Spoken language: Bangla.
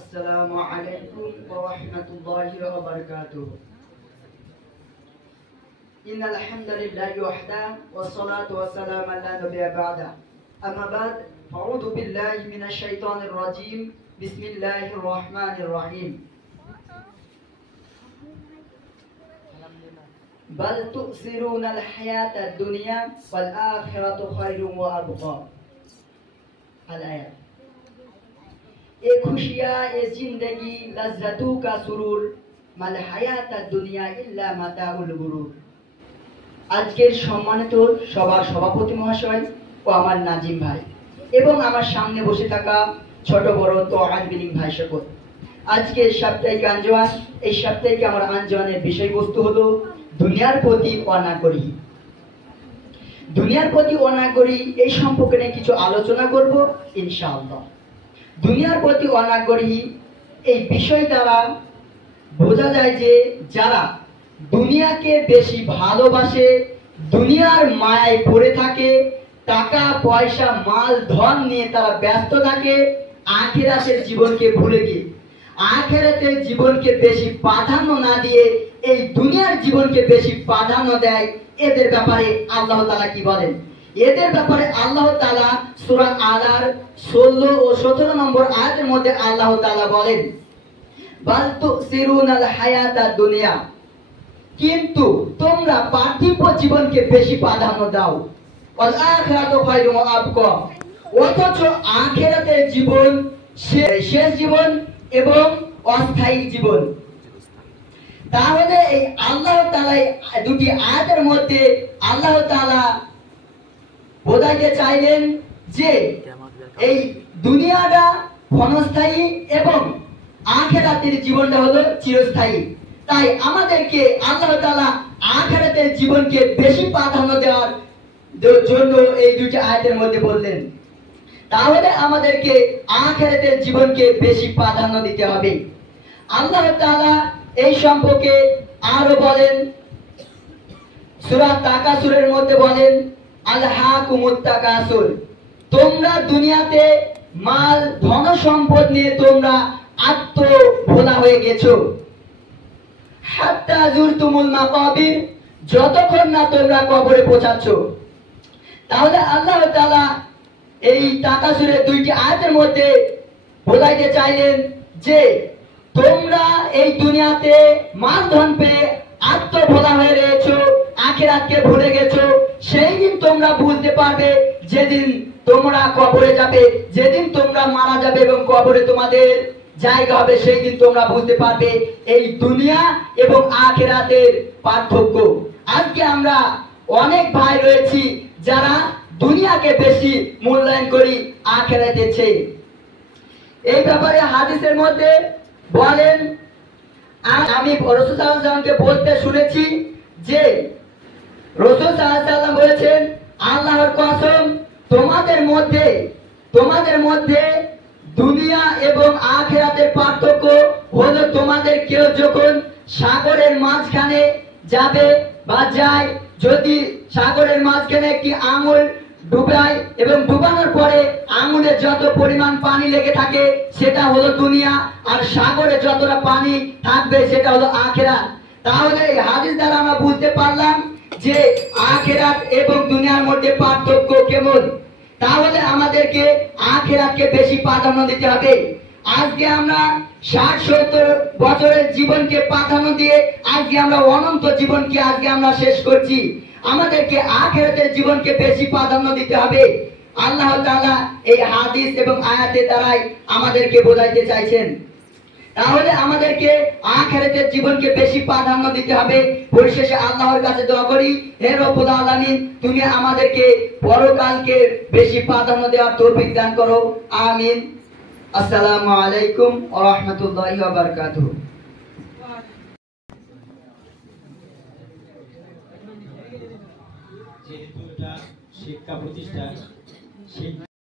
আসসালামু আলাইকুম ওয়া রাহমাতুল্লাহি ওয়া বারাকাতুহু। ইন্নাল হামদালিল্লাহি ওয়াহদাহু ওয়াস সালাতু ওয়াস সালামু আলা নাবিয়্যিন বা'দা। আম্মা বা'দ, আউযু বিল্লাহি মিনাশ শাইতানির রাজীম। বিসমিল্লাহির রাহমানির রাহিম। বাল তু'সিরুনাল হায়াতাদ দুনিয়া ওয়াল আখিরাতু খায়রুম ওয়া আবকা। আল-আয়াত। ए खुशियाँ ए जिंदगी लज्जतों का सुरूर माल हायात दुनिया इल्ला माताउल गुरूर। আজকের সম্মানিত সবার সভাপতি মহাশয় ও আমার নাজিম ভাই এবং আমার সামনে বসে থাকা ছোট বড় তোয়াজ বিলিং ভাই সকল, আজকে সাপ্তাহিক আঞ্জওয়ান। এই সাপ্তাহিক আমার আঞ্জওয়ানের বিষয়বস্তু হলো দুনিয়ার প্রতি অনাগরী। দুনিয়ার প্রতি অনাগরী এই সম্পর্কে নিয়ে কিছু আলোচনা করব ইনশাআল্লাহ। দুনিয়ার প্রতি অনাগ্রহী এই বিষয় দ্বারা বোঝা যায় যে যারা দুনিয়াকে বেশি ভালোবাসে, দুনিয়ার মায়ায় পড়ে থাকে, টাকা পয়সা মাল ধন নিয়ে তারা ব্যস্ত থাকে, আখিরাতের জীবনকে ভুলে গিয়ে আখিরাতের জীবনকে বেশি প্রাধান্য না দিয়ে এই দুনিয়ার জীবনকে বেশি প্রাধান্য দেয়, এদের ব্যাপারে আল্লাহ তাআলা কি বলেন? এদের ব্যাপারে আল্লাহ তাআলা সূরা আলার 16 ও 17 নম্বর আয়াতের মধ্যে আল্লাহ তাআলা বলেন, বাল তুসিরুনাল হায়াতাদ দুনিয়া, কিন্তু তোমরা পার্থিব জীবনকে বেশি প্রাধান্য দাও, ওয়াল আখিরাতু খায়রুম ওয়া আবকা, অথচ আখিরাতের জীবন শেষ জীবন এবং অস্থায়ী জীবন। তাহলে এই আল্লাহ তাআলা দুটি আয়াতের মধ্যে আল্লাহ তাআলা বোঝাতে চাইলেন যে এই দুনিয়াটা ক্ষণস্থায়ী এবং আখিরাতের জীবনটা হলো চিরস্থায়ী। তাই আমাদেরকে আল্লাহ তাআলা আখিরাতের জীবনকে বেশি প্রাধান্য দেওয়ার জন্য এই দুটি আয়াতের মধ্যে বললেন। তাহলে আমাদেরকে আখিরাতের জীবনকে বেশি প্রাধান্য দিতে হবে। আল্লাহ তাআলা এই সম্পর্কে আরো বলেন, সূরা তাকাসুরের মধ্যে বলেন, আলহাকুমুত তাকাসুর, তোমরা দুনিয়াতে মাল ধন সম্পদ নিয়ে তোমরা আত্মভোলা হয়ে গেছো, হাত্তা জুরতুমুল মাকাবির, যতক্ষণ না তোমরা কবরে পৌঁছাচ্ছ। তাহলে আল্লাহ তাআলা এই তাকাসুরের দুইটি আয়াতের মধ্যে বোঝাইতে চাইলেন যে তোমরা এই দুনিয়াতে মাল ধন পেয়ে আত্মভোলা হয়ে রয়েছো, আখিরাতকে ভুলে গেছো। সেই দিন তোমরা বুঝতে পারবে যেদিন তোমরা কবরে যাবে, যেদিন তোমরা মারা যাবে এবং কবরে তোমাদের জায়গা হবে, সেই দিন তোমরা বুঝতে পারবে এই দুনিয়া এবং আখিরাতের পার্থক্য। আজকে আমরা অনেক ভাই রয়েছি যারা দুনিয়াকে বেশি মূল্যায়ন করি আখিরাতের চেয়ে। এই ব্যাপারে হাদিসের মধ্যে বলেন, আমি রাসূল সাল্লাল্লাহু আলাইহি ওয়াসাল্লামকে বলতে শুনেছি যে রাসূল সাল্লাল্লাহু আলাইহি ওয়াসাল্লাম বলেছেন, আল্লাহর কসম, তোমাদের মধ্যে দুনিয়া এবং আখিরাতের পার্থক্য হলো তোমাদের কেউ যখন সাগরের মাঝখানে যাবে বা যায়, যদি সাগরের মাঝখানে একটি আঙুল ডুবায় এবং ডুবানোর পরে আঙুলে যত পরিমাণ পানি লেগে থাকে সেটা হলো দুনিয়া, আর সাগরে যতটা পানি থাকবে সেটা হলো আখিরাত। তাহলে এই হাদিস দ্বারা আমরা বুঝতে পারলাম যে আখিরাত এবং দুনিয়ার মধ্যে পার্থক্য কেমন। তাহলে আমাদেরকে আখিরাতকে বেশি প্রাধান্য দিতে হবে। আজকে আমরা 60-70 বছরের জীবনকে প্রাধান্য দিয়ে আজকে আমরা অনন্ত জীবনকে আজকে আমরা শেষ করছি। আমাদেরকে আখিরাতের জীবনকে বেশি প্রাধান্য দিতে হবে। আল্লাহ তাআলা এই হাদিস এবং আয়াতের দ্বারাই আমাদেরকে বোঝাইতে চাইছেন। তাহলে আমাদেরকে আখিরাতের জীবনকে বেশি প্রাধান্য দিতে হবে। পরিশেষে আল্লাহর কাছে দোয়া করি, হে রব্বুল আলামিন, তুমি আমাদেরকে পরকালকে বেশি প্রাধান্য দেওয়ার তৌফিক দান করো। আমিন। আসসালামু আলাইকুম ওয়া রাহমাতুল্লাহি ওয়া বারাকাতুহু। যেহেতু এটা শিক্ষা প্রতিষ্ঠান,